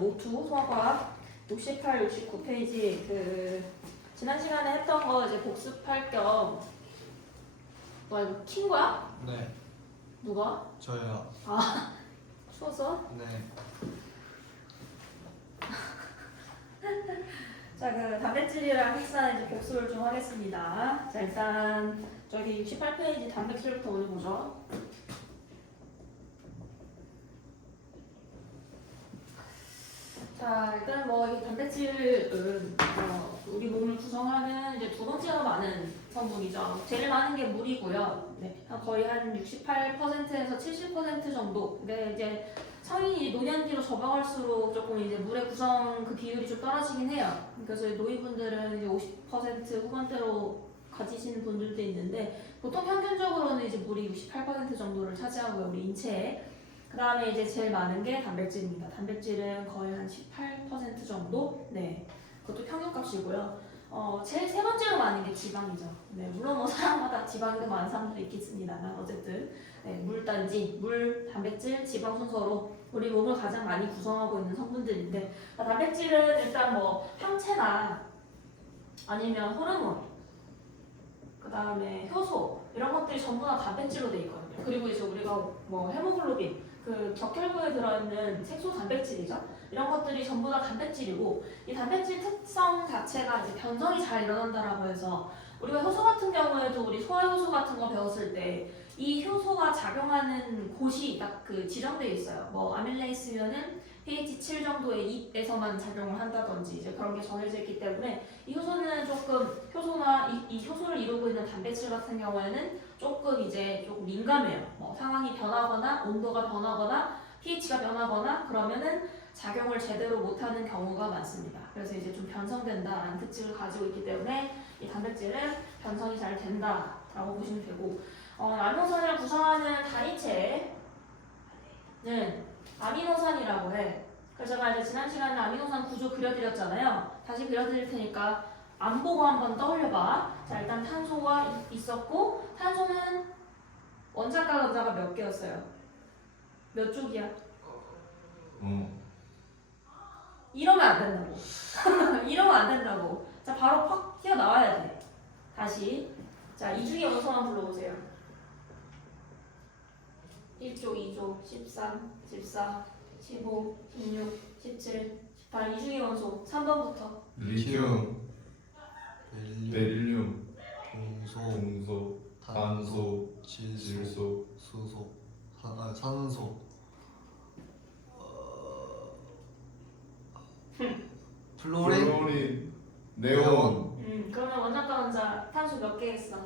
노트 소화과학 68, 69페이지 그 지난 시간에 했던 거 이제 복습할 겸 뭐야 이거 킨 거야? 네, 누가? 저요. 아 추워서? 네. 자, 그 단백질이랑 핵산 이제 복습을 좀 하겠습니다. 자, 일단 저기 68페이지 단백질부터 오늘 보죠. 자, 일단 뭐 이 단백질은 우리 몸을 구성하는 이제 두 번째로 많은 성분이죠. 제일 많은 게 물이고요. 네, 거의 한 68%에서 70% 정도. 근데 이제 성인이 노년기로 접어갈수록 조금 이제 물의 구성 그 비율이 좀 떨어지긴 해요. 그래서 노인분들은 이제 50% 후반대로 가지시는 분들도 있는데 보통 평균적으로는 이제 물이 68% 정도를 차지하고요, 우리 인체에. 그 다음에 이제 제일 많은 게 단백질입니다. 단백질은 거의 한 18% 정도? 네. 그것도 평균값이고요. 제일 세 번째로 많은 게 지방이죠. 네. 물론 뭐 사람마다 지방이 더 많은 사람도 있겠습니다만 어쨌든 네, 물단지, 물, 단백질, 지방 순서로 우리 몸을 가장 많이 구성하고 있는 성분들인데 단백질은 일단 뭐 항체나 아니면 호르몬 그 다음에 효소 이런 것들이 전부 다 단백질로 되어 있거든요. 그리고 이제 우리가 뭐 헤모글로빈 그 적혈구에 들어있는 색소 단백질이죠. 이런 것들이 전부 다 단백질이고 이 단백질 특성 자체가 이제 변성이 잘 일어난다라고 해서 우리가 효소 같은 경우에도 우리 소화효소 같은 거 배웠을 때 이 효소가 작용하는 곳이 딱 그 지정되어 있어요. 뭐 아밀레이스면은 pH 7 정도의 잎에서만 작용을 한다든지 이제 그런 게 정해져 있기 때문에 이 효소는 조금 효소나 이 효소를 이루고 있는 단백질 같은 경우에는 조금 이제 조금 민감해요. 뭐 상황이 변하거나 온도가 변하거나 pH가 변하거나 그러면은 작용을 제대로 못하는 경우가 많습니다. 그래서 이제 좀 변성된다라는 특징을 가지고 있기 때문에 이 단백질은 변성이 잘 된다라고 보시면 되고 아미노산을 구성하는 단위체는 아미노산이라고 해. 그래서 제가 이제 지난 시간에 아미노산 구조 그려드렸잖아요. 다시 그려드릴 테니까 안 보고 한번 떠올려봐. 자, 일단 탄소가 있었고 탄소는 원자과 원자가 몇 개였어요? 몇 쪽이야? 이러면 안 된다고. 이러면 안 된다고. 자, 바로 팍 튀어나와야 돼. 다시. 자, 이 중에 원소만 불러보세요. 1조, 2조, 13, 14, 15, 16, 17, 18. 이 중에 원소 3번부터. 리튬, 벨륨, 베릴륨, 동소, 동소, 탄소, 질소, 질소, 수소, 산소, 플로린, 플로린, 네온, 그러면 원자과 원자 탄소 몇 개 했어?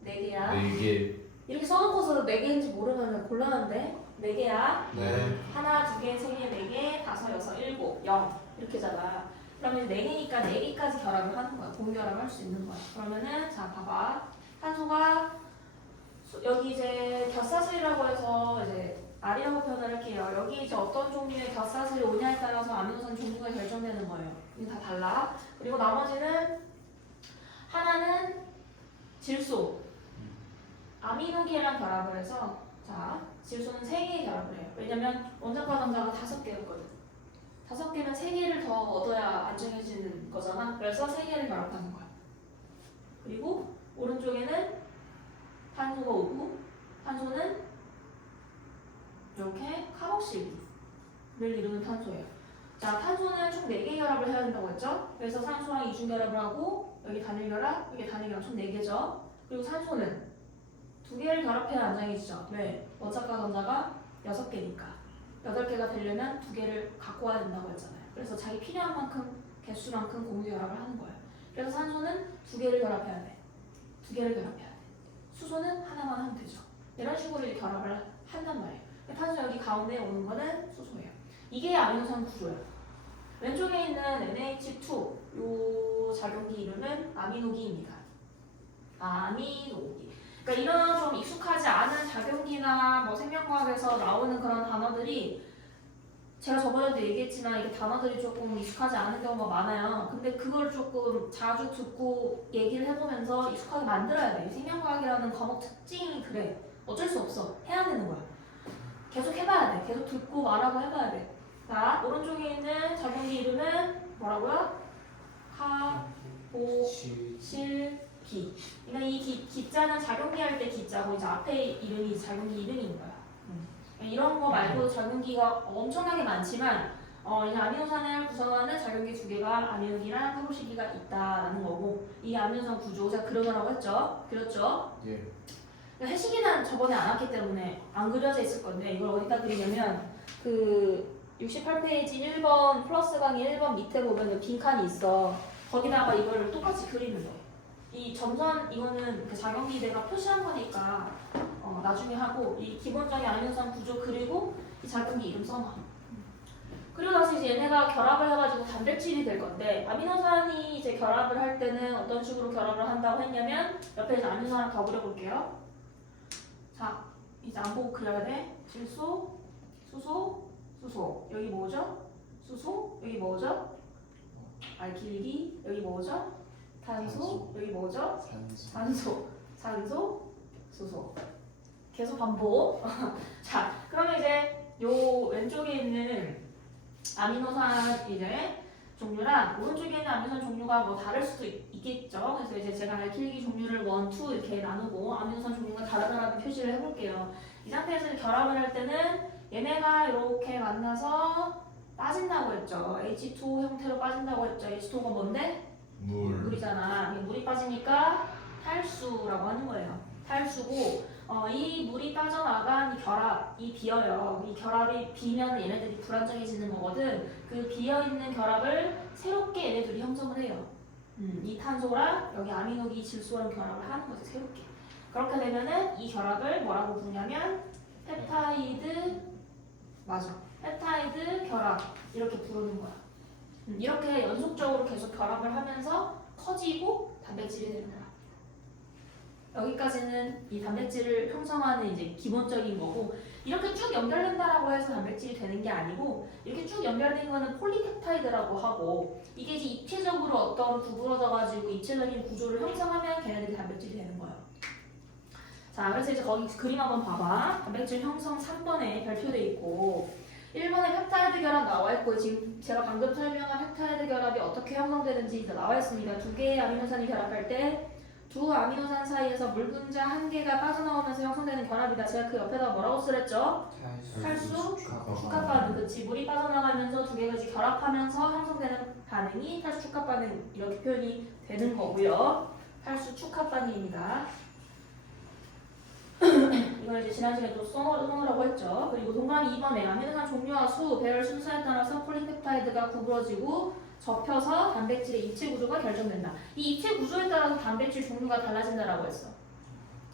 네 개야. 4개, 이렇게 써놓고서 네 개인지 모르면 곤란한데? 네 개야. 네, 하나, 두 개, 세 개, 네 개, 다섯, 여섯, 일곱, 영 이렇게잖아. 그러면 네 개니까 네 개까지 결합을 하는 거야. 공결합을 할 수 있는 거야. 그러면은 자 봐봐. 탄소가 여기 이제 겹사슬이라고 해서 이제 R이라고 표현을 할게요. 여기 이제 어떤 종류의 겹사슬이 오냐에 따라서 아미노산 종류가 결정되는 거예요. 이거 다 달라. 그리고 나머지는 하나는 질소, 아미노기랑 결합을 해서 자 질소는 3개의 결합을 해요. 왜냐면 원자과 원자가 5개였거든. 5개면 3개를 더 얻어야 안정해지는 거잖아. 그래서 3개를 결합하는 거야. 그리고 오른쪽에는 탄소가 오고 탄소는 이렇게 카복실을 이루는 탄소예요. 자, 탄소는 총 4개 결합을 해야 된다고 했죠? 그래서 산소랑 이중 결합을 하고 여기 단일 결합, 여기 단일 결합 총 4개죠. 그리고 산소는 2개를 결합해야 안정해지죠. 왜? 원자과 원자가 6개니까 8개가 되려면 2개를 갖고 와야 된다고 했잖아요. 그래서 자기 필요한 만큼 개수만큼 공유 결합을 하는 거예요. 그래서 산소는 2개를 결합해야 돼. 2개를 결합해야 돼. 수소는 하나만 하면 되죠. 이런 식으로 이제 결합을 한단 말이에요. 탄소 여기 가운데 오는 거는 수소예요. 이게 아미노산 구조예요. 왼쪽에 있는 NH2 요 작용기 이름은 아미노기입니다. 아미노기. 그러니까 이런 좀 익숙하지 않은 작용기나 뭐 생명과학에서 나오는 그런 단어들이 제가 저번에도 얘기했지만 이게 단어들이 조금 익숙하지 않은 경우가 많아요. 근데 그걸 조금 자주 듣고 얘기를 해보면서 익숙하게 만들어야 돼. 생명과학이라는 과목 특징이 그래. 어쩔 수 없어. 해야 되는 거야. 계속 해봐야 돼. 계속 듣고 말하고 해봐야 돼. 자, 오른쪽에 있는 작용기 이름은 뭐라고요? 카보실기. 그러니까 이 기자는 작용기 할 때 기자고 이제 앞에 이름이 작용기 이름인 거야. 이런 거 말고 작용기가 엄청나게 많지만 이제 아미노산을 구성하는 작용기 두 개가 아미노기랑 카보실기가 있다라는 거고 이 아미노산 구조 제가 그려놓으라고 했죠? 그렸죠? 예. 해시기는 저번에 안 왔기 때문에 안 그려져 있을 건데 이걸 어디다 그리냐면 그 68페이지 1번 플러스 강의 1번 밑에 보면 빈칸이 있어. 거기다가 이걸 똑같이 그리는 거. 이 점선 이거는 그 작용기 내가 표시한 거니까 나중에 하고 이 기본적인 아미노산 구조 그리고 이 작용기 이름 써놔. 그리고 나서 이제 얘네가 결합을 해가지고 단백질이 될 건데 아미노산이 이제 결합을 할 때는 어떤 식으로 결합을 한다고 했냐면 옆에 이제 아미노산 하나 더 그려볼게요. 자, 이제 안 보고 그려야 돼. 질소, 수소, 수소. 여기 뭐죠? 수소, 여기 뭐죠? 알킬기, 여기 뭐죠? 탄소, 여기 뭐죠? 산소, 산소, 수소. 계속 반복. 자, 그러면 이제 요 왼쪽에 있는 아미노산 이제 종류랑 오른쪽에 있는 아미노산 종류가 뭐 다를 수도 있겠죠. 그래서 이제 제가 알킬기 종류를 1, 2 이렇게 나누고 아미노산 종류가 다르다라는 표시를 해볼게요. 이 상태에서 결합을 할 때는 얘네가 이렇게 만나서 빠진다고 했죠. H2 형태로 빠진다고 했죠. H2가 뭔데? 물이잖아. 물이 빠지니까 탈수라고 하는 거예요. 탈수고 이 물이 빠져나간 이 결합이 비어요. 이 결합이 비면 얘네들이 불안정해지는 거거든. 그 비어있는 결합을 새롭게 얘네들이 형성을 해요. 이 탄소랑 여기 아미노기 질소랑 결합을 하는 거지 새롭게. 그렇게 되면은 이 결합을 뭐라고 부르냐면 펩타이드 맞아. 펩타이드 결합 이렇게 부르는 거야. 이렇게 연속적으로 계속 결합을 하면서 커지고 단백질이 되는 거야. 여기까지는 이 단백질을 형성하는 이제 기본적인 거고 이렇게 쭉 연결된다라고 해서 단백질이 되는 게 아니고 이렇게 쭉 연결된 거는 폴리펩타이드라고 하고 이게 이제 입체적으로 어떤 구부러져 가지고 입체적인 구조를 형성하면 걔네들이 단백질이 되는 거예요. 자, 그래서 이제 거기 그림 한번 봐봐. 단백질 형성 3번에 발표돼 있고 1번에 펩타이드 결합 나와 있고 지금 제가 방금 설명한 펩타이드 결합이 어떻게 형성되는지 이제 나와 있습니다. 두 개의 아미노산이 결합할 때 두 아미노산 사이에서 물 분자 한 개가 빠져나오면서 형성되는 결합이다. 제가 그 옆에다 뭐라고 쓰랬죠? 탈수, 축합 반응. 그치. 물이 빠져나가면서 두 개가 이제 결합하면서 형성되는 반응이 탈수 축합 반응 이렇게 표현이 되는 거고요. 탈수 축합 반응입니다. 이걸 이제 지난 시간에 또 써놓으라고 했죠. 그리고 동그라미 2번에 아미노산 종류와 수, 배열 순서에 따라서 폴리펩타이드가 구부러지고 접혀서 단백질의 입체 구조가 결정된다. 이 입체 구조에 따라서 단백질 종류가 달라진다라고 했어.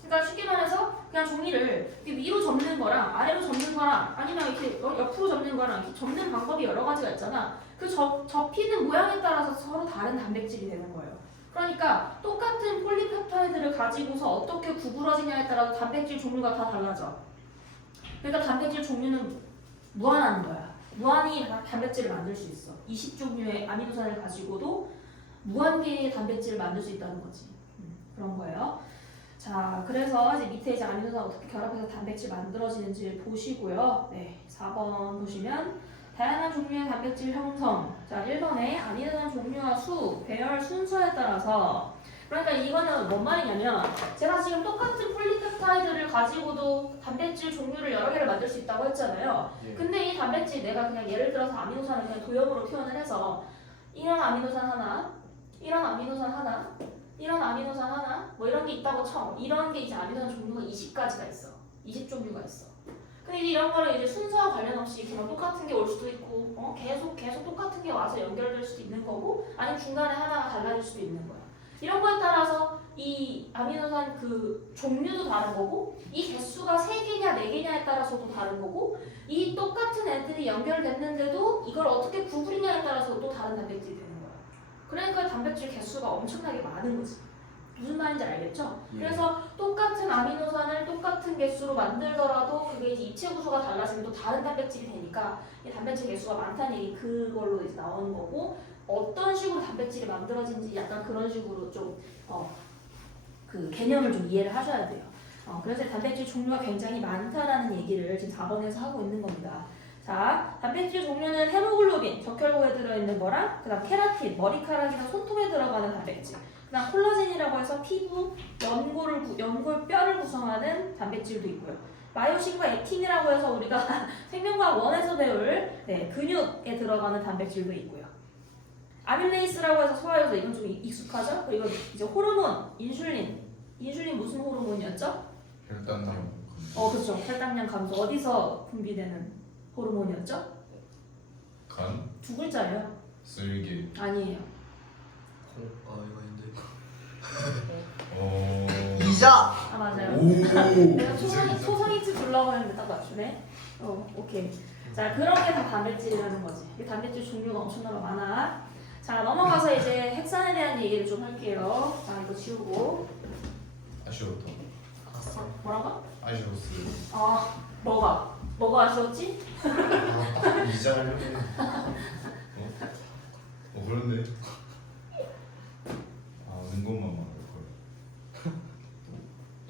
그러니까 쉽게 말해서 그냥 종이를 이렇게 위로 접는 거랑 아래로 접는 거랑 아니면 이렇게 옆으로 접는 거랑 이렇게 접는 방법이 여러 가지가 있잖아. 그 접히는 모양에 따라서 서로 다른 단백질이 되는 거예요. 그러니까 똑같은 폴리펩타이드를 가지고서 어떻게 구부러지냐에 따라 단백질 종류가 다 달라져. 그러니까 단백질 종류는 무한한 거야. 무한히 단백질을 만들 수 있어. 20종류의 아미노산을 가지고도 무한 개의 단백질을 만들 수 있다는 거지. 그런 거예요. 자, 그래서 이제 밑에 이제 아미노산 어떻게 결합해서 단백질 만들어지는지 보시고요. 네, 4번 보시면 다양한 종류의 단백질 형성. 자, 1번에 아미노산 종류와 수, 배열 순서에 따라서 그러니까 이거는 뭔 말이냐면 제가 지금 똑같은 폴리펩타이드를 가지고도 단백질 종류를 여러 개를 만들 수 있다고 했잖아요. 근데 이 단백질 내가 그냥 예를 들어서 아미노산을 그냥 도형으로 표현을 해서 이런 아미노산 하나, 이런 아미노산 하나, 이런 아미노산 하나 뭐 이런 게 있다고 쳐. 이런 게 이제 아미노산 종류가 20가지가 있어. 20종류가 있어. 근데 이제 이런 거를 이제 순서와 관련 없이 그냥 똑같은 게 올 수도 있고 계속 똑같은 게 와서 연결될 수도 있는 거고 아니면 중간에 하나가 달라질 수도 있는 거야. 이런 거에 따라서 이 아미노산 그 종류도 다른 거고 이 개수가 3개냐 4개냐에 따라서도 다른 거고 이 똑같은 애들이 연결됐는데도 이걸 어떻게 구부리냐에 따라서 또 다른 단백질이 되는 거야. 그러니까 단백질 개수가 엄청나게 많은 거지. 무슨 말인지 알겠죠? 그래서 똑같은 아미노산을 똑같은 개수로 만들더라도 그게 이제 입체 구조가 달라지면 또 다른 단백질이 되니까 이 단백질 개수가 많다는 얘기 그걸로 이제 나오는 거고 어떤 식으로 단백질이 만들어진지 약간 그런 식으로 좀 그 개념을 좀 이해를 하셔야 돼요. 그래서 단백질 종류가 굉장히 많다라는 얘기를 지금 4번에서 하고 있는 겁니다. 자, 단백질 종류는 헤모글로빈, 적혈구에 들어있는 거랑 그다음 케라틴, 머리카락이나 손톱에 들어가는 단백질. 그다음 콜라겐이라고 해서 피부, 연골, 뼈를 구성하는 단백질도 있고요. 마요신과 액틴이라고 해서 우리가 생명과학 1에서 배울 근육에 들어가는 단백질도 있고요. 아밀레이스라고 해서 소화해서 이건 좀 익숙하죠? 그리고 이제 호르몬, 인슐린 무슨 호르몬이었죠? 혈당량. 그렇죠. 혈당량 감소. 어디서 분비되는 호르몬이었죠? 간. 두 글자예요. 쓸개. 아니에요. 이거 아닌데. 이자. 아 맞아요. 오. 내가 초성이트 둘라고 했는데 딱 맞추네. 오케이. 자, 그런 게 다 단백질이라는 거지. 이 단백질 종류가 엄청나게 많아. 자, 넘어가서 이제 핵산에 대한 얘기를 좀 할게요. 자, 이거 지우고. 아쉬웠다. 알았어. 뭐라고? 아쉬웠어요. 뭐가 아쉬웠지? 딱 이자를. 그런데. 은근만 말할 걸.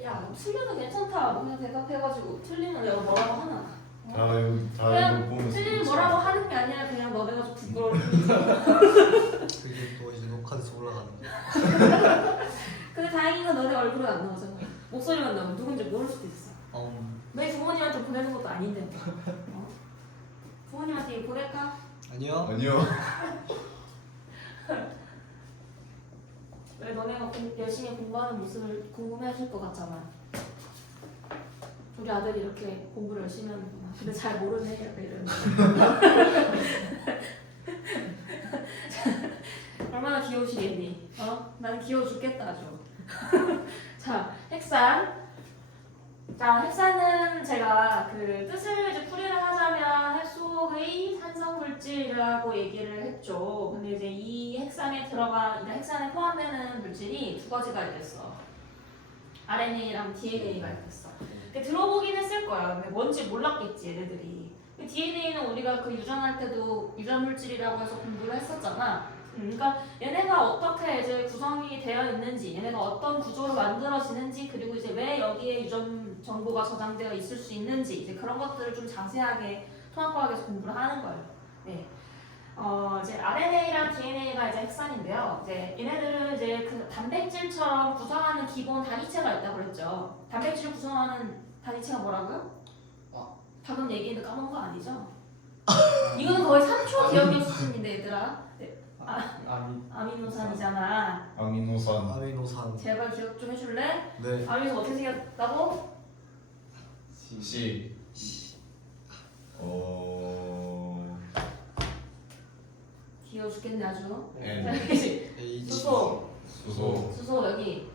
야, 틀리면 괜찮다. 그냥 대답해가지고 틀리면 내가 뭐라고 하나. 다 그냥 이거 보면서. 틀리면 뭐라고 하는 게 아니라 그냥 너네가 좀 부끄러울 뿐이지. 그게 또 이제 녹화돼서 올라가는데. 근데 다행인 건 너네 얼굴은 안 나오잖아. 목소리만 나오면 누군지 모를 수도 있어. 왜 부모님한테 보내는 것도 아닌데. 부모님한테 이거 보낼까? 아니요. 아니요. 왜 너네가 열심히 공부하는 모습을 궁금해하실 것 같잖아. 우리 아들이 이렇게 공부를 열심히 하는구나. 근데 잘 모르네. 약간 이런. 얼마나 귀여우시겠니? 나는 귀여워 죽겠다 아주. 자, 핵산. 자, 핵산은 제가 그 뜻을 이제 풀이를 하자면 핵 속의 산성 물질이라고 얘기를 했죠. 근데 이제 이 핵산에 포함되는 물질이 두 가지가 있겠어. RNA랑 DNA가 있겠어. 근데 들어보긴 했을 거야. 근데 뭔지 몰랐겠지, 얘네들이. DNA는 우리가 그 유전할 때도 유전 물질이라고 해서 공부를 했었잖아. 그러니까 얘네가 어떻게 이제 구성이 되어 있는지, 얘네가 어떤 구조로 만들어지는지, 그리고 이제 왜 여기에 유전 정보가 저장되어 있을 수 있는지, 이제 그런 것들을 좀 자세하게 통합과학에서 공부를 하는 거예요. 네. 이제 RNA랑 DNA가 이제 핵산인데요. 이제 얘네들은 이제 그 단백질처럼 구성하는 기본 단위체가 있다고 그랬죠. 단백질을 구성하는 단위체가 뭐라고요? 방금 얘기했는데 까먹은 거 아니죠? 이거는 거의 3초 기억력 수준인데 얘들아. 아미노산이잖아. 아미노산. 제발 기억 좀 해줄래? 네. 아미노산 어떻게 생겼다고? 시. 귀여워 죽겠네 아주. N. H. 수소. 수소. 수소 여기.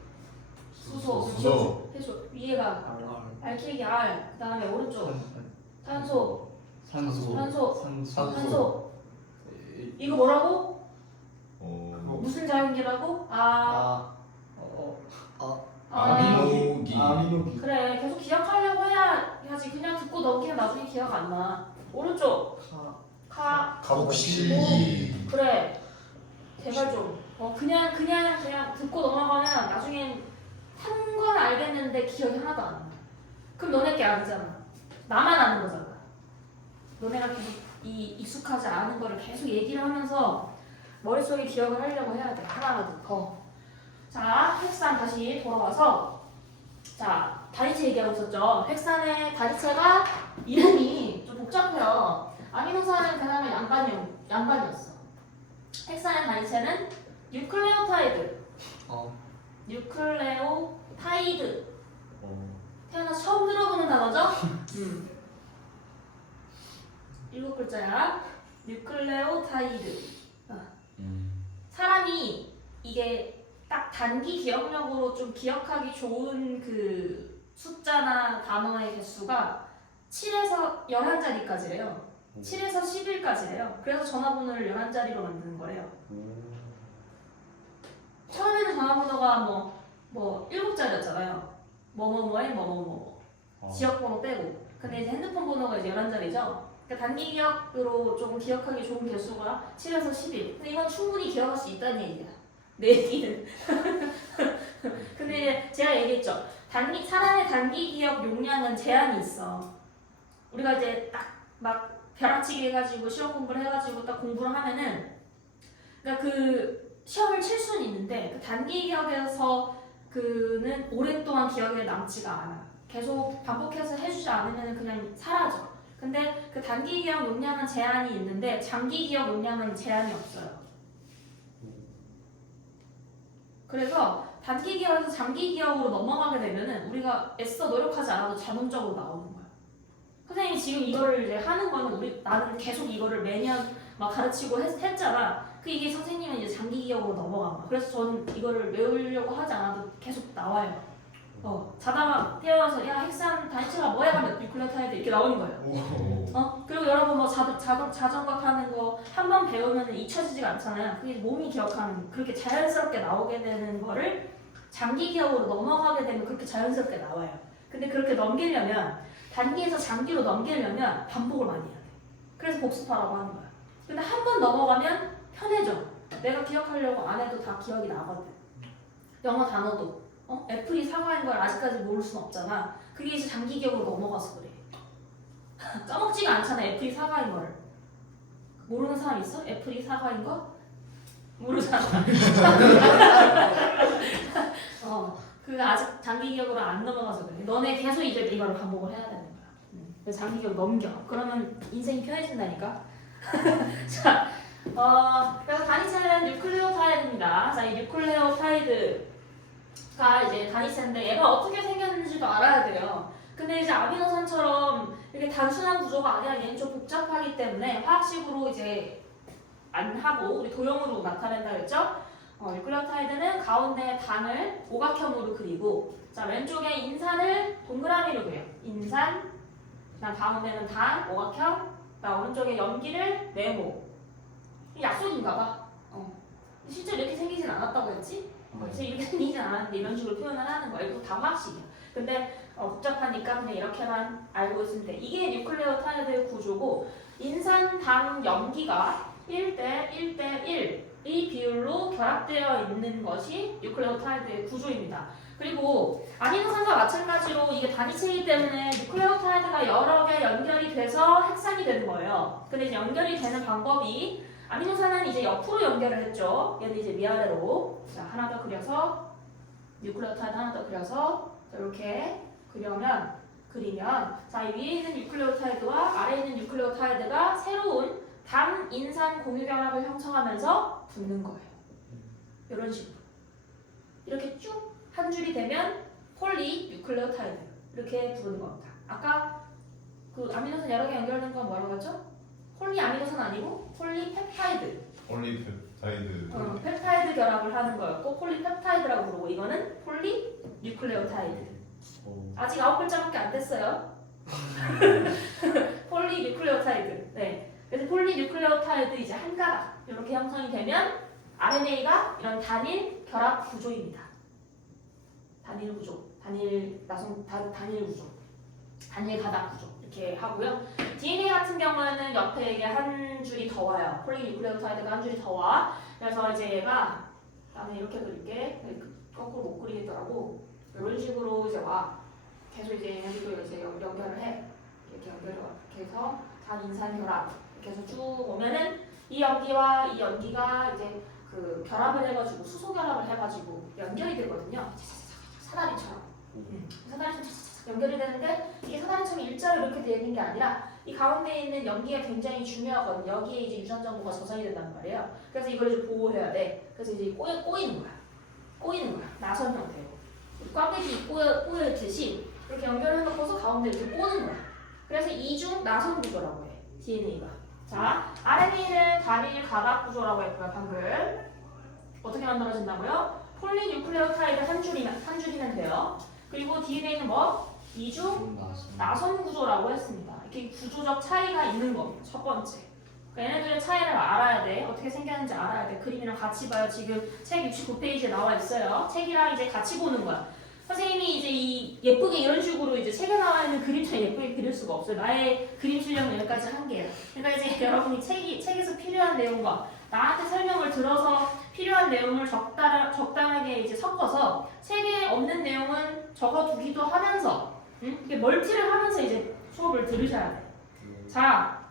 수소. 수소. 해줘. 위에가 R. 알키기 R. 그 다음에 오른쪽. 탄소. 산소. 탄소. 이거 뭐라고? 무슨 자연계라고? 아미노기. 그래 계속 기억하려고 해야지. 그냥 듣고 넘기면 나중에 기억 안 나. 오른쪽. 카복실기. 그래. 제발 좀. 그냥 듣고 넘어가면 나중엔 한 건 알겠는데 기억이 하나도 안 나. 그럼 너네께 알잖아. 나만 아는 거잖아. 너네가 계속 이 익숙하지 않은 거를 계속 얘기를 하면서 머릿속에 기억을 하려고 해야 돼. 하나라도 더. 자, 핵산 다시 돌아와서 자, 단위체 얘기하고 있었죠. 핵산의 단위체가 이름이 좀 복잡해요. 아미노산은 그 다음에 양반이었어. 핵산의 단위체는 뉴클레오타이드. 뉴클레오타이드. 태어나서 처음 들어보는 단어죠? 7글자야. 뉴클레오타이드. 사람이 이게 딱 단기 기억력으로 좀 기억하기 좋은 그 숫자나 단어의 개수가 7에서 11자리까지래요. 7에서 10일까지래요. 그래서 전화번호를 11자리로 만드는 거래요. 처음에는 전화번호가 뭐 7자리였잖아요. 뭐뭐뭐에 뭐뭐뭐. 지역번호 빼고. 근데 이제 핸드폰 번호가 이제 11자리죠. 그러니까 단기 기억으로 조금 기억하기 좋은 개수가 7에서 10일. 근데 이건 충분히 기억할 수 있다는 얘기야. 내 얘기는. 근데 이제 제가 얘기했죠. 사람의 단기 기억 용량은 제한이 있어. 우리가 이제 딱 막 벼락치기 해가지고 시험 공부를 해가지고 딱 공부를 하면은 그러니까 그 시험을 칠 수는 있는데 그 단기 기억에서 그는 오랫동안 기억에 남지가 않아. 계속 반복해서 해주지 않으면 그냥 사라져. 근데 그 단기 기억 용량은 제한이 있는데 장기 기억 용량은 제한이 없어요. 그래서 단기 기억에서 장기 기억으로 넘어가게 되면은 우리가 애써 노력하지 않아도 자동적으로 나오는 거야. 선생님이 지금 이거를 이제 하는 거는 나는 계속 이거를 매년 막 가르치고 했잖아. 이게 선생님은 이제 장기 기억으로 넘어간 거야. 그래서 저는 이거를 외우려고 하지 않아도 계속 나와요. 자다가 태어나서 야 헥산 단위체가 뭐야 하면 뉴클레오타이드 이렇게 나오는 거예요. 그리고 여러분 뭐 자전거 타는 거 한 번 배우면 잊혀지지가 않잖아요. 그게 몸이 기억하는 그렇게 자연스럽게 나오게 되는 거를 장기 기억으로 넘어가게 되면 그렇게 자연스럽게 나와요. 근데 그렇게 넘기려면 단기에서 장기로 넘기려면 반복을 많이 해야 돼. 그래서 복습하라고 하는 거야. 근데 한 번 넘어가면 편해져. 내가 기억하려고 안 해도 다 기억이 나거든. 영어 단어도 애플이 사과인 걸 아직까지 모를 순 없잖아. 그게 이제 장기 기억으로 넘어가서 그래. 까먹지가 않잖아. 애플이 사과인 걸. 모르는 사람 있어? 애플이 사과인 거? 모르잖아. 그게 아직 장기 기억으로 안 넘어가서 그래. 너네 계속 이제 이걸 반복을 해야 되는 거야. 그래서 장기 기억 넘겨. 그러면 인생이 편해진다니까. 자, 그래서 단위체는 뉴클레오타이드입니다. 자, 이 뉴클레오타이드가 이제 단위체인데 얘가 어떻게 생겼는지도 알아야 돼요. 근데 이제 아미노산처럼 이렇게 단순한 구조가 아니라 얘는 좀 복잡하기 때문에 화학식으로 이제 안 하고 우리 도형으로 나타낸다 그랬죠? 뉴클레오타이드는 가운데 단을 오각형으로 그리고 자 왼쪽에 인산을 동그라미로 그려요. 인산, 그다음 가운데는 단, 오각형, 그다음 오른쪽에 염기를 네모. 약속인가 봐. 실제 이렇게 생기진 않았다고 했지? 그래서 이렇게 생기진 않았는데 이런 식으로 표현을 하는 거야. 이거 다 화학식이야. 근데 복잡하니까 그냥 이렇게만 알고 있으면 돼. 이게 뉴클레오타이드의 구조고 인산, 당, 염기가 1대 1대 1 이 비율로 결합되어 있는 것이 뉴클레오타이드의 구조입니다. 그리고 아미노산과 마찬가지로 이게 단위체이기 때문에 뉴클레오타이드가 여러 개 연결이 돼서 핵산이 되는 거예요. 근데 이제 연결이 되는 방법이 아미노산은 이제 옆으로 연결을 했죠. 얘는 이제 위아래로. 자, 하나 더 그려서 뉴클레오타이드 하나 더 그려서 자, 이렇게 그리면 자, 이 위에 있는 뉴클레오타이드와 아래에 있는 뉴클레오타이드가 새로운 당, 인산 공유 결합을 형성하면서 붙는 거예요. 이런 식으로. 이렇게 쭉 한 줄이 되면 폴리 뉴클레오타이드 이렇게 부르는 겁니다. 아까 그 아미노산 여러 개 연결된 건 뭐라고 했죠? 폴리 아미노산 아니고 폴리펩타이드. 폴리펩타이드. 펩타이드 결합을 하는 거였고 폴리펩타이드라고 부르고 이거는 폴리 뉴클레오타이드. 아직 9글자밖에 안 됐어요. 폴리 뉴클레오타이드. 네. 그래서 폴리 뉴클레오타이드 이제 한 가닥 이렇게 형성이 되면 RNA가 이런 단일 결합 구조입니다. 단일 구조, 단일 구조, 단일 가닥 구조 이렇게 하고요. DNA 같은 경우에는 옆에 이게 한 줄이 더 와요. 폴리 뉴클레오타이드가 한 줄이 더 와. 그래서 이제 얘가 나는 이렇게 그릴게. 거꾸로 못 그리겠더라고. 이런 식으로 이제 와. 계속 이제 여기도 이제 연결을 해. 이렇게 연결을 해서 단인산 결합. 이렇게 해서 쭉 오면은 이 연기와 이 연기가 이제 그 결합을 해가지고 수소 결합을 해가지고 연결이 되거든요. 사다리처럼. 사다리처럼 연결이 되는데 이게 사다리처럼 일자로 이렇게 되는 게 아니라 이 가운데 있는 연기가 굉장히 중요하거든요. 여기에 이제 유전 정보가 저장이 된단 말이에요. 그래서 이걸 이제 보호해야 돼. 그래서 이제 꼬이는 거야. 나선 형태로. 꽈배기 꼬여있듯이 이렇게 연결해놓고서 가운데 이렇게 꼬는 거야. 그래서 이중 나선 구조라고 해. DNA가. 자, RNA는 단일 가닥 구조라고 했고요. 방금 어떻게 만들어진다고요? 폴리뉴클레오타이드 한 줄이면 돼요. 그리고 DNA는 뭐? 이중 나선 구조라고 했습니다. 이렇게 구조적 차이가 있는 겁니다. 첫 번째. 그러니까 얘네들의 차이를 알아야 돼. 어떻게 생겼는지 알아야 돼. 그림이랑 같이 봐요. 지금 책 69페이지에 나와 있어요. 책이랑 이제 같이 보는 거야. 선생님이 이제 이 예쁘게 이런 식으로 이제 책에 나와 있는 그림처럼 예쁘게 그릴 수가 없어요. 나의 그림 실력은 여기까지 한계예요. 그러니까 이제 여러분이 책에서 필요한 내용과 나한테 설명을 들어서 필요한 내용을 적당하게 이제 섞어서 책에 없는 내용은 적어두기도 하면서 이렇게 멀티를 하면서 이제 수업을 들으셔야 돼. 자,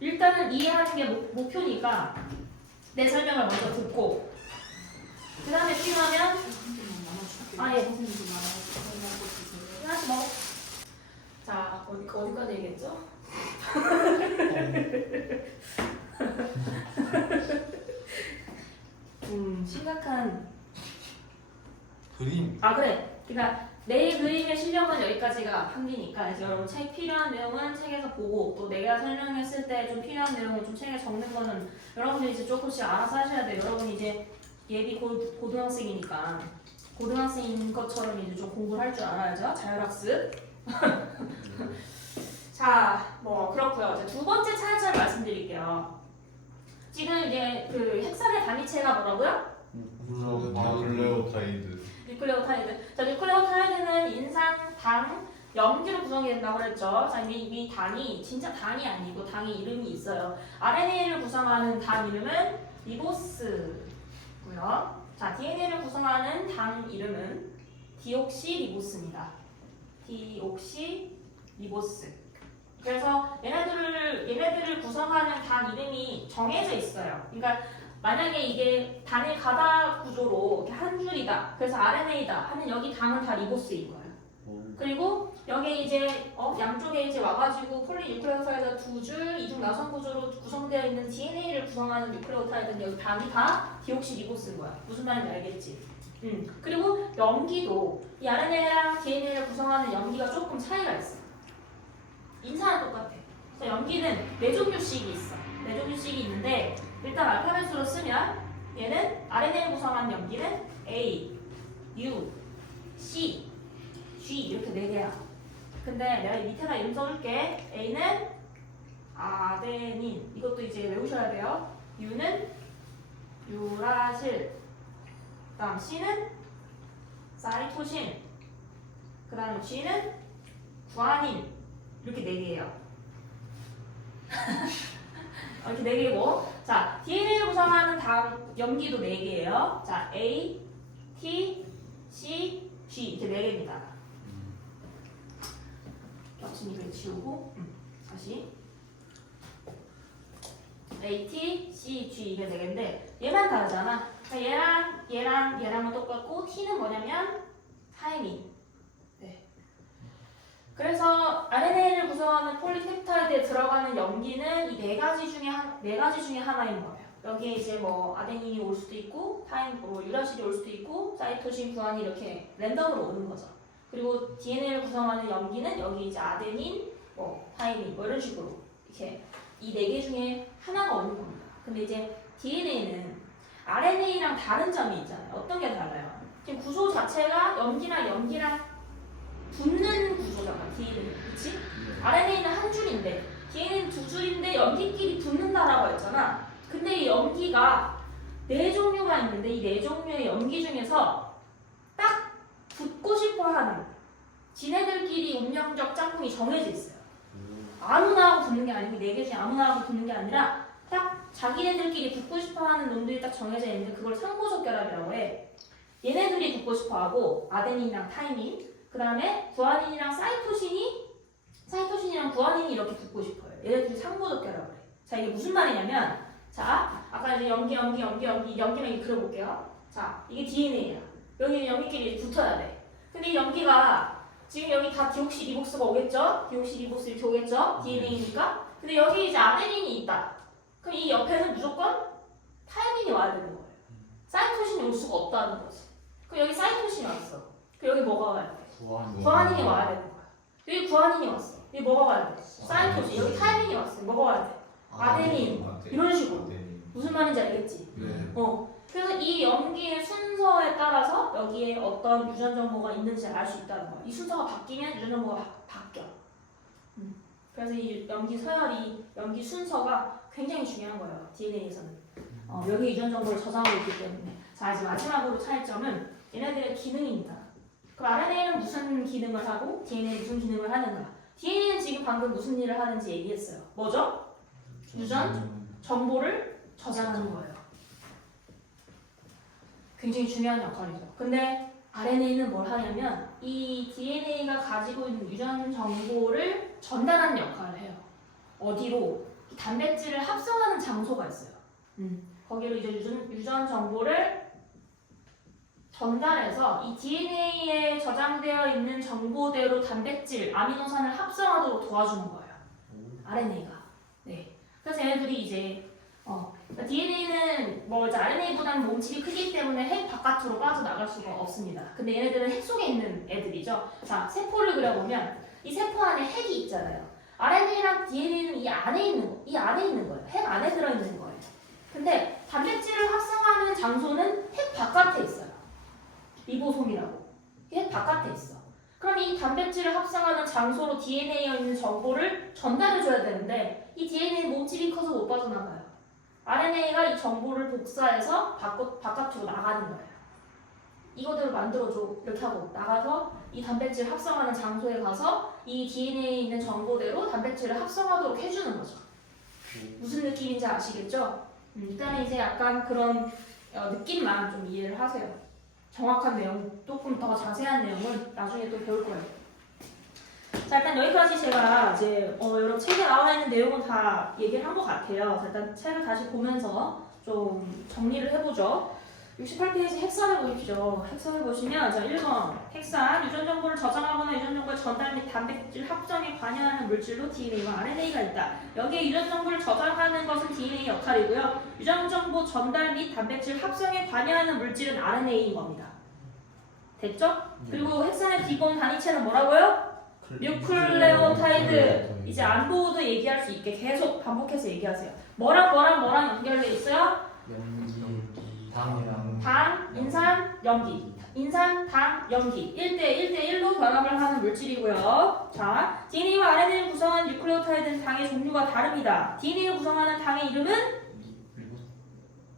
일단은 이해하는 게 목표니까 내 설명을 먼저 듣고 그 다음에 필요하면 아 예 선생님도 말하고 하나씩 먹어. 자 어디까지 얘기했죠? 심각한 그림. 아 그래. 그러니까 내 그림의 실력은 여기까지가 한계니까 이제 여러분 책 필요한 내용은 책에서 보고 또 내가 설명했을 때 좀 필요한 내용을 좀 책에 적는 거는 여러분들이 이제 조금씩 알아서 하셔야 돼요. 여러분 이제 예비 고등학생이니까 고등학생인 것처럼 이제 좀 공부를 할 줄 알아야죠. 자율학습. 자, 뭐 그렇고요. 이제 두 번째 차례차례 말씀드릴게요. 지금 이제 그 헥산의 단위체가 뭐라고요? 뉴클레오타이드. 뉴클레오타이드. 자, 뉴클레오타이드는 인산, 당, 염기로 구성이 된다고 그랬죠. 자, 이 당이 진짜 당이 아니고 당의 이름이 있어요. RNA를 구성하는 당 이름은 리보스고요. 자, DNA를 구성하는 당 이름은 디옥시리보스입니다. 디옥시리보스. 그래서 얘네들을 구성하는 당 이름이 정해져 있어요. 그러니까 만약에 이게 단일 가다 구조로 이렇게 한 줄이다. 그래서 RNA다 하는 여기 당은 다 리보스인 거예요. 그리고 여기 이제 양쪽에 이제 와가지고 폴리뉴클레오타이드 두 줄 이중 나선 구조로 구성되어 있는 DNA를 구성하는 뉴클레오타이드는 여기 당이 다 디옥시리보스인 거야. 무슨 말인지 알겠지? 그리고 염기도 이 RNA랑 DNA를 구성하는 염기가 조금 차이가 있어. 인사는 똑같아. 그래서 염기는 네 종류씩이 있어. 네 종류씩이 있는데 일단 알파벳으로 쓰면 얘는 RNA를 구성하는 염기는 A, U, C, G 이렇게 네 개야. 근데 내가 밑에다 이름 써줄게. A는 아데닌. 이것도 이제 외우셔야 돼요. U는 유라실. 그다음 C는 사이토신. 그다음 G는 구아닌. 이렇게 네 개예요. 이렇게 네 개고. 자, DNA를 구성하는 다음 염기도 네 개예요. 자, A, T, C, G 이렇게 네 개입니다. 겹친 이걸 지우고 다시 A, T, C, G 이게 네 개인데 얘만 다르잖아. 그러니까 얘랑은 똑같고 T는 뭐냐면 타이밍. 네. 그래서 RNA를 구성하는 폴리펩타이드에 들어가는 염기는 이 네 가지 중에 하나인 거예요. 여기에 이제 뭐 아데닌이 올 수도 있고 유라실이 올 수도 있고 사이토신, 구안이 이렇게 랜덤으로 오는 거죠. 그리고 DNA를 구성하는 염기는 여기 이제 아데닌, 타이민 이런 식으로 이렇게 이 네 개 중에 하나가 오는 겁니다. 근데 이제 DNA는 RNA랑 다른 점이 있잖아요. 어떤 게 달라요? 지금 구조 자체가 염기랑 붙는 구조잖아. DNA, 그렇지? RNA는 한 줄인데 DNA는 두 줄인데 염기끼리 붙는다라고 했잖아. 근데 이 염기가 네 종류가 있는데 이 네 종류의 염기 중에서 딱 붙고 싶어하는 지네들끼리 운명적 짝꿍이 정해져 있어요. 아무나 하고 붙는 게 아니고 네 개 중에 아무나 하고 붙는 게 아니라 딱 자기네들끼리 붙고 싶어하는 놈들이 딱 정해져 있는데 그걸 상호적 결합이라고 해. 얘네들이 붙고 싶어하고 아데닌이랑 타이민, 그 다음에 구아닌이랑 사이토신이랑 구아닌이 이렇게 붙고 싶어요. 얘네들이 상호적 결합을 해. 자, 이게 무슨 말이냐면, 자, 아까 이제 연기만 이렇게 그려볼게요. 자, 이게 DNA야. 여기는 연기끼리 붙어야 돼. 근데 이 연기가 지금 여기 다 디옥시리보스가 오겠죠? 디옥시리보스 이렇게 오겠죠? DNA니까. 근데 여기 이제 아데닌이 있다. 그럼 이 옆에는 무조건 타이민이 와야 되는 거예요. 사이토신이 올 수가 없다는 거지. 그럼 여기 사이토신이 왔어. 그럼 여기 뭐가 와야 돼? 구아닌이 와야 되는 거야. 여기 구아닌이 왔어. 여기 뭐가 와야 돼? 사이토신. 여기 타이민이 왔어. 뭐가 와야 돼? 아데닌. 이런 식으로. 무슨 말인지 알겠지? 네. 그래서 이 염기의 순서에 따라서 여기에 어떤 유전 정보가 있는지를 알 수 있다는 거야. 이 순서가 바뀌면 유전 정보가 바뀌어. 그래서 이 염기 서열이, 염기 순서가 굉장히 중요한 거예요. DNA에서는. 여기 유전 정보를 저장하고 있기 때문에. 자, 이제 마지막으로 차이점은 얘네들의 기능입니다. 그럼 RNA는 무슨 기능을 하고 DNA는 무슨 기능을 하는가? DNA는 지금 방금 무슨 일을 하는지 얘기했어요. 뭐죠? 유전 정보를 저장하는 거예요. 굉장히 중요한 역할이죠. 근데 RNA는 뭘 하냐면 이 DNA가 가지고 있는 유전 정보를 전달하는 역할을 해요. 어디로? 단백질을 합성하는 장소가 있어요. 거기로 이제 유전 정보를 전달해서 이 DNA에 저장되어 있는 정보대로 단백질, 아미노산을 합성하도록 도와주는 거예요. RNA가. 네. 그래서 얘네들이 이제 그러니까 DNA는 뭐 이제 RNA보다는 몸집이 크기 때문에 핵 바깥으로 빠져나갈 수가 없습니다. 근데 얘네들은 핵 속에 있는 애들이죠. 자, 세포를 그려보면 이 세포 안에 핵이 있잖아요. RNA랑 DNA는 이 안에 있는 거예요. 핵 안에 들어있는 거예요. 근데 단백질을 합성하는 장소는 핵 바깥에 있어요. 리보솜이라고. 핵 바깥에 있어. 그럼 이 단백질을 합성하는 장소로 DNA에 있는 정보를 전달해줘야 되는데 이 DNA 몸집이 커서 못 빠져나가요. RNA가 이 정보를 복사해서 바깥으로 나가는 거예요. 이거대로 만들어줘. 이렇게 하고 나가서 이 단백질 합성하는 장소에 가서 이 DNA에 있는 정보대로 단백질을 합성하도록 해주는 거죠. 무슨 느낌인지 아시겠죠? 일단은 이제 약간 그런 느낌만 좀 이해를 하세요. 정확한 내용, 조금 더 자세한 내용은 나중에 또 배울 거예요. 자, 일단 여기까지 제가 이제 여러 책에 나와 있는 내용은 다 얘기를 한 것 같아요. 자, 일단 책을 다시 보면서 좀 정리를 해보죠. 68페이지 핵산을 보십시오. 핵산을 보시면 자 1번 핵산, 유전 정보를 저장하거나 유전 정보의 전달 및 단백질 합성에 관여하는 물질로 DNA와 RNA가 있다. 여기에 유전 정보를 저장하는 것은 DNA 역할이고요. 유전 정보 전달 및 단백질 합성에 관여하는 물질은 RNA인 겁니다. 됐죠? 그리고 핵산의 기본 단위체는 뭐라고요? 뉴클레오타이드. 이제 안보도 얘기할 수 있게 계속 반복해서 얘기하세요. 뭐랑 연결돼 있어요? 당, 인산, 염기. 인산, 당, 염기. 1대1로 결합을 하는 물질이고요. 자, DNA와 RNA를 구성하는 뉴클레오타이드는 당의 종류가 다릅니다. DNA를 구성하는 당의 이름은?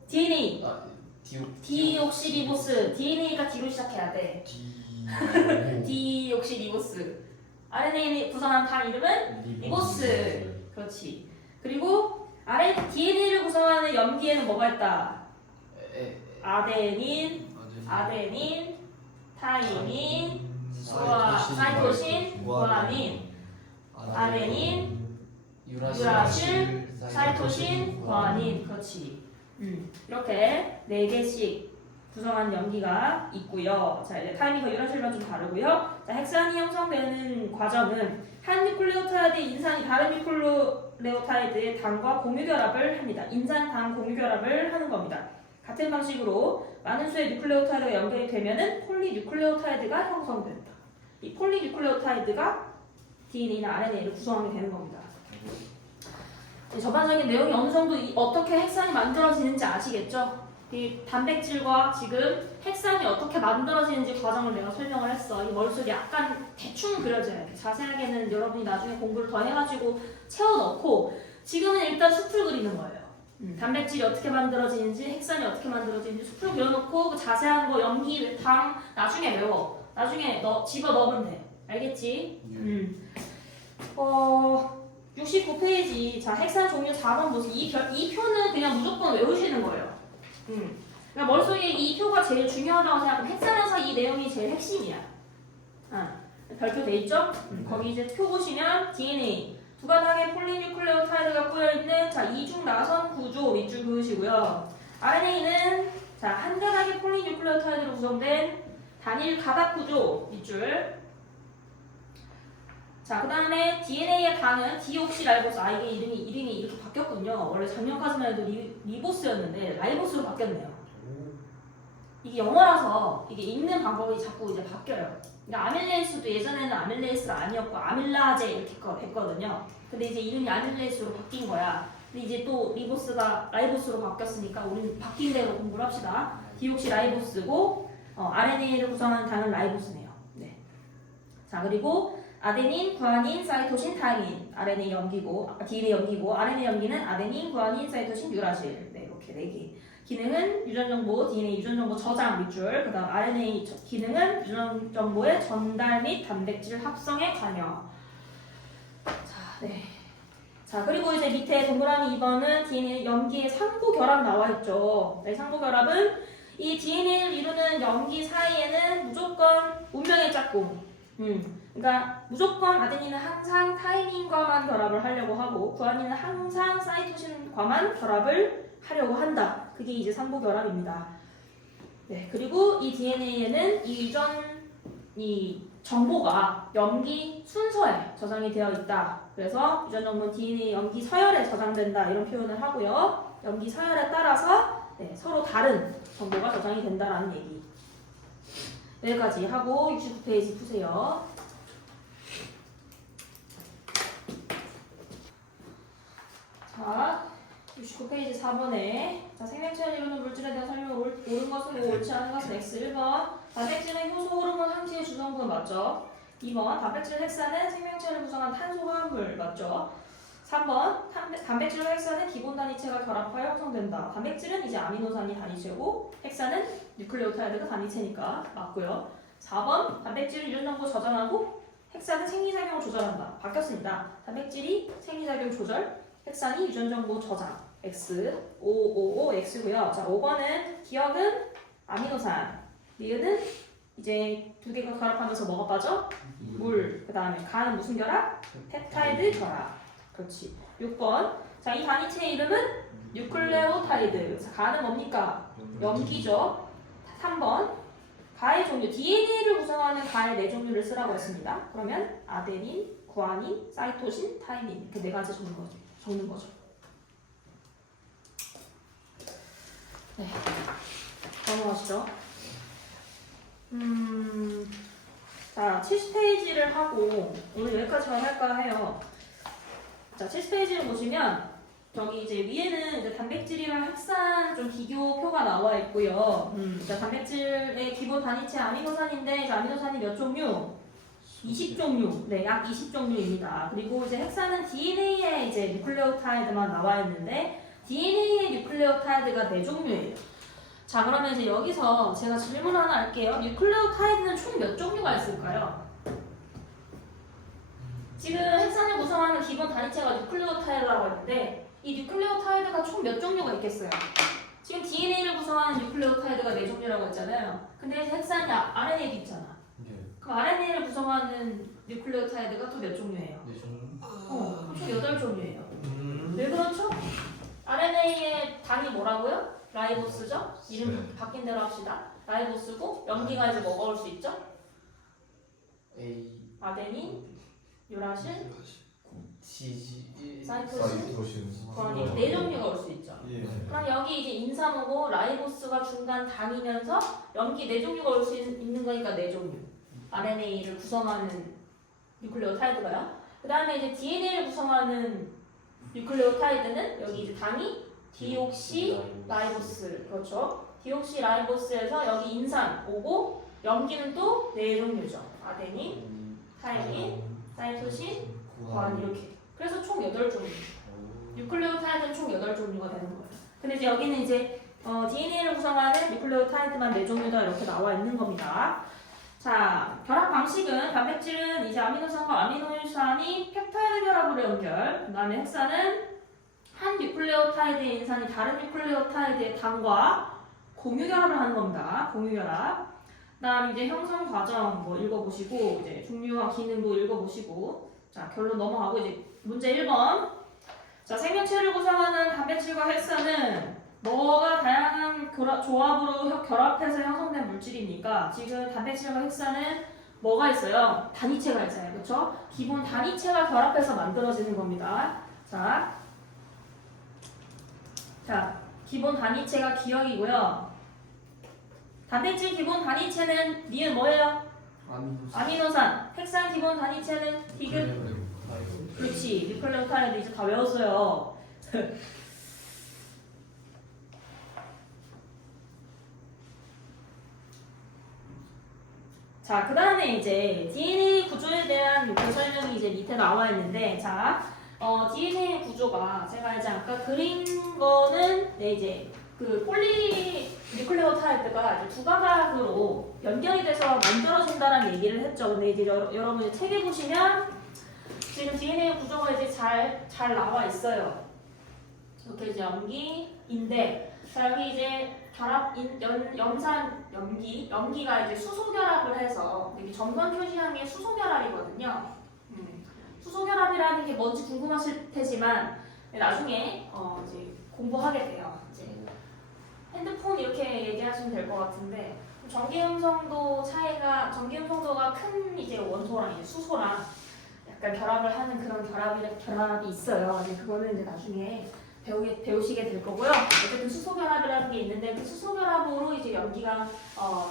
DNA. 디옥시리보스. DNA가 D로 시작해야 돼. 디옥시리보스. RNA를 구성하는 당 이름은? 리보스. 그렇지. 그리고 DNA를 구성하는 염기에는 뭐가 있다? 아데닌, 타이민, 사이토신, 구아닌, 아데닌, 유라실, 사이토신, 구아닌. 그렇지. 이렇게 4개씩 구성한 염기가 있고요. 자, 이제 타이밍과 유라실만 좀 다르고요. 자, 핵산이 형성되는 과정은 한 뉴클레오타이드의 인산이 다른 뉴클레오타이드의 당과 공유결합을 합니다. 인산-당 공유결합을 하는 겁니다. 같은 방식으로 많은 수의 뉴클레오타이드가 연결이 되면은 폴리뉴클레오타이드가 형성된다. 이 폴리뉴클레오타이드가 DNA나 RNA를 구성하게 되는 겁니다. 전반적인 내용이 어느 정도 어떻게 핵산이 만들어지는지 아시겠죠? 이 단백질과 지금 핵산이 어떻게 만들어지는지 과정을 내가 설명을 했어. 이 머릿속에 약간 대충 그려져야 돼. 자세하게는 여러분이 나중에 공부를 더 해가지고 채워넣고 지금은 일단 숲을 그리는 거예요. 단백질이 어떻게 만들어지는지, 핵산이 어떻게 만들어지는지 숲을 그려놓고 그 자세한 거 염기, 당 나중에 외워. 나중에 집어넣으면 돼. 알겠지? 69페이지. 자, 핵산 종류 4번 보세요. 이 표는 그냥 무조건 외우시는 거예요. 그러니까 머릿속에 이 표가 제일 중요하다고 생각하면 핵산에서 이 내용이 제일 핵심이야. 별표 돼 있죠? 거기 이제 표 보시면 DNA 두 가닥의 폴리뉴클레오타이드가 꼬여있는 자 이중 나선 구조 밑줄 그으시고요. RNA는 자 한 가닥의 폴리뉴클레오타이드로 구성된 단일 가닥 구조 밑줄. 자, 그 다음에 DNA의 당은 디옥시라이보스. 이게 이름이 이렇게 바뀌었군요. 원래 작년까지만 해도 리보스였는데 라이보스로 바뀌었네요. 이게 영어라서 이게 읽는 방법이 자꾸 이제 바뀌어요. 그러니까 아밀레이스도 예전에는 아밀레이스가 아니었고 아밀라제 이렇게 했거든요. 근데 이제 이름이 아밀레이스로 바뀐 거야. 근데 이제 또 리보스가 라이보스로 바뀌었으니까 우리는 바뀐 대로 공부를 합시다. 디옥시라이보스고 RNA를 구성하는 당은 라이보스네요. 네. 자, 그리고 아데닌, 구아닌, 사이토신, 타이민. RNA 염기고, DNA 염기고, RNA 염기는 아데닌, 구아닌, 사이토신, 유라실. 네, 이렇게 4개. 기능은 유전정보, DNA 유전정보 저장 밑줄. 그 다음 RNA 기능은 유전정보의 전달 및 단백질 합성에 관여. 자, 네. 자, 그리고 이제 밑에 동그라미 2번은 DNA 염기의 상부결합 나와있죠. 네, 상부결합은 이 DNA를 이루는 염기 사이에는 무조건 운명의 짝꿍. 그러니까 무조건 아데닌은 항상 타이민과만 결합을 하려고 하고 구아닌은 항상 사이토신과만 결합을 하려고 한다. 그게 이제 삼부 결합입니다. 네, 그리고 이 DNA에는 이 유전이 정보가 염기 순서에 저장이 되어 있다. 그래서 유전 정보는 DNA 염기 서열에 저장된다 이런 표현을 하고요. 염기 서열에 따라서 서로 다른 정보가 저장이 된다라는 얘기. 여기까지 하고 69페이지 푸세요. 자, 69페이지 4번에 생명체를 이루는 물질에 대한 설명이 옳은 것은 O, 옳지 않은 것은 X. 1번 단백질은 효소 호르몬 항체의 주성분 맞죠? 2번 단백질 헥사는 생명체를 구성한 탄소 화합물 맞죠? 3번 단백질과 헥사는 기본 단위체가 결합하여 형성된다. 단백질은 이제 아미노산이 단위체고 헥사는 뉴클레오타이드가 단위체니까 맞고요. 4번 단백질은 유전정보 저장하고 헥사는 생리작용을 조절한다. 바뀌었습니다. 단백질이 생리작용 조절, 헥사는 유전정보 저장. X, O, X고요. 자, 5번은 기억은 아미노산, 니은은 이제 두 개가 결합하면서 뭐가 빠져? 물. 그 다음에 가는 무슨 결합? 펩타이드 결합. 그렇지. 6번. 자, 이 단위체의 이름은 뉴클레오타이드. 자, 가는 뭡니까? 염기죠. 3번. 가의 종류. DNA를 구성하는 가의 네 종류를 쓰라고 했습니다. 그러면 아데닌, 구아닌, 사이토신, 타이민. 이렇게 네 가지 적는 거죠. 네. 넘어가시죠. 자, 70페이지를 하고 오늘 여기까지만 할까 해요. 자, 70페이지를 보시면 저기 이제 위에는 이제 단백질이랑 헥산 좀 비교표가 나와 있고요. 자, 단백질의 기본 단위체 아미노산인데 이제 아미노산이 몇 종류? 20종류. 네, 약 20종류입니다. 그리고 이제 헥산은 DNA에 이제 뉴클레오타이드만 나와 있는데 DNA의 뉴클레오타이드가 4종류예요. 자, 그러면 이제 여기서 제가 질문 하나 할게요. 뉴클레오타이드는 총 몇 종류가 있을까요? 지금 헥산을 구성하는 기본 단위체가 뉴클레오타이드라고 했는데 이 뉴클레오타이드가 총 몇 종류가 있겠어요? 지금 DNA를 구성하는 뉴클레오타이드가 4종류라고 했잖아요. 근데 헥산이 RNA도 있잖아. 그럼 RNA를 구성하는 뉴클레오타이드가 또 몇 종류예요? 총 8종류예요. 왜 그렇죠? RNA의 단위 뭐라고요? 라이보스죠? 이름 바뀐 대로 합시다. 라이보스고 염기가 이제 뭐가 올 수 있죠? 아데닌, 유라신, 사이토신, 구아닌 4종류가 올 수 있죠. 그럼 여기 이제 인산오고 라이보스가 중간 단위면서 염기 4종류가 올 수 있는 거니까 4종류. RNA를 구성하는 뉴클레오타이드가요. 그 다음에 이제 DNA를 구성하는 뉴클레오타이드는 여기 이제 단위 디옥시라이보스. 그렇죠. 디옥시라이보스에서 여기 인산 오고 염기는 또 4종류죠. 아데닌, 타이민, 사이토신, 구아닌 이렇게. 그래서 총 8종류. 뉴클레오타이드는 총 8종류가 되는 거예요. 근데 이제 여기는 이제 DNA를 구성하는 뉴클레오타이드만 4종류다 이렇게 나와 있는 겁니다. 자, 결합 방식은 단백질은 이제 아미노산과 아미노산이 펩타이드 결합으로 연결. 그 다음에 헥사는 한 뉴클레오타이드의 인산이 다른 뉴클레오타이드의 당과 공유 결합을 하는 겁니다. 공유 결합. 그다음 이제 형성 과정 뭐 읽어보시고 이제 종류와 기능도 읽어보시고 자 결론 넘어가고 이제 문제 1번. 자 생명체를 구성하는 단백질과 헥사는 뭐가 다양한 조합으로 결합해서 형성된 물질입니까? 지금 단백질과 헥사는 뭐가 있어요? 단위체가 있어요. 그렇죠? 기본 단위체가 결합해서 만들어지는 겁니다. 자, 기본 단위체가 기억이고요. 단백질 기본 단위체는 니은 뭐예요? 아미노산. 헥산 기본 단위체는 디귿. 그렇지. 뉴클레오타이드 이제 다 외웠어요. 자, 그 다음에 이제 DNA 구조에 대한 그 설명이 이제 밑에 나와 있는데, 자, DNA 구조가 제가 이제 아까 그린 거는 이제 그 폴리 뉴클레오타이드가 이제 두 가닥으로 연결이 돼서 만들어진다는 얘기를 했죠. 근데 이제 여러분 책에 보시면 지금 DNA 구조가 이제 잘 나와 있어요. 이렇게 이제 염기인데 자 여기 이제 염산 염기가 이제 수소 결합을 해서 여기 점선 표시한 게 수소 결합이거든요. 수소 결합이라는 게 뭔지 궁금하실 테지만 나중에 이제 공부하게 돼요. 이제 핸드폰 이렇게 얘기하시면 될 것 같은데 전기 음성도 전기 음성도가 큰 이제 원소랑 이제 수소랑 약간 결합을 하는 그런 결합이 있어요. 근데 그거는 이제 나중에 배우시게 될 거고요. 어쨌든 수소 결합이라는 게 있는데 그 수소 결합으로 이제 연기가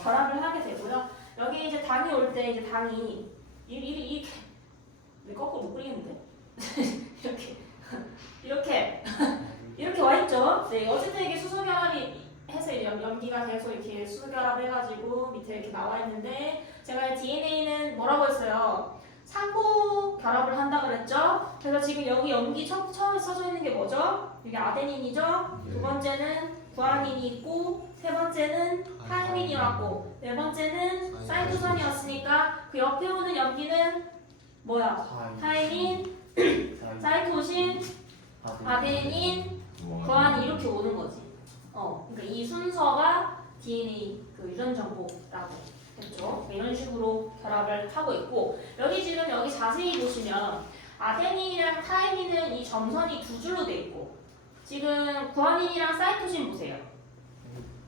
결합을 하게 되고요. 여기 이제 당이 올 때 이제 당이 이렇게 거꾸로 못 그리는데 이렇게 와 있죠. 네, 어쨌든 이게 수소 결합이 해서 이제 연기가 계속 이렇게 수소 결합해가지고 밑에 이렇게 나와 있는데 제가 DNA는 뭐라고 했어요? 상호 결합을 한다 그랬죠? 그래서 지금 여기 연기 처음에 써져 있는 게 뭐죠? 이게 아데닌이죠? 두 번째는 구아닌이 있고 세 번째는 타이민이 왔고 네 번째는 사이토산이었으니까 그 옆에 오는 연기는 뭐야? 타이민, 사이토신, 아데닌, 구아닌 이렇게 오는 거지. 그러니까 이 순서가 DNA 그 유전 정보라고 했죠. 이런 식으로 결합을 하고 있고 여기 지금 여기 자세히 보시면 아데닌이랑 타이민은 이 점선이 두 줄로 돼 있고 지금 구아닌이랑 사이토신 보세요.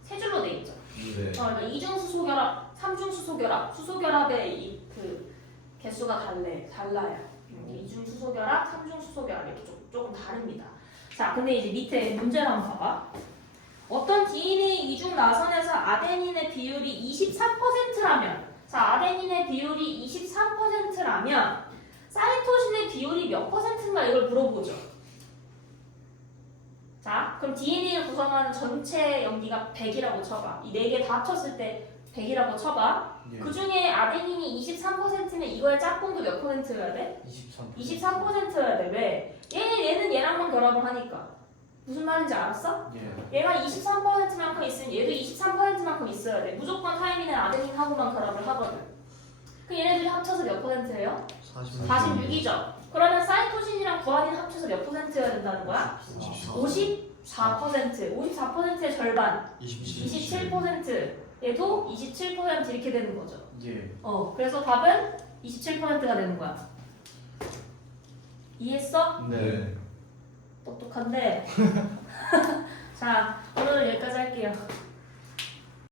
세 줄로 돼 있죠. 네. 그러니까 이중 수소 결합, 삼중 수소 결합, 수소 결합의 이 그 개수가 달라요. 이중 수소 결합, 삼중 수소 결합 이렇게 조금 다릅니다. 자, 근데 이제 밑에 문제를 한번 봐봐. 어떤 DNA 이중 나선에서 아데닌의 비율이 23%라면, 자, 아데닌의 비율이 23%라면 사이토신의 비율이 몇 %인가 이걸 물어보죠. 자, 그럼 DNA를 구성하는 전체 연기가 100이라고 쳐봐. 이 네 개 다 합쳤을 때 100이라고 쳐봐. 예. 그 중에 아데닌이 23%면 이거의 짝꿍도 몇 %여야 돼? 23%여야 돼. 왜? 얘는 얘랑만 결합을 하니까. 무슨 말인지 알았어? 예. 얘가 23%만큼 있으면 얘도 23%만큼 있어야 돼. 무조건 타이민은 아데닌하고만 결합을 하거든. 그 얘네들이 합쳐서 몇 %예요? 46이죠. 그러면 사이토신이랑 구아닌 합쳐서 몇 %여야 된다는 거야? 54%. 54%의 절반. 27%. 얘도 27% 이렇게 되는 거죠. 예. 그래서 답은 27%가 되는 거야. 이해했어? 네. 똑똑한데. 자, 오늘은 여기까지 할게요.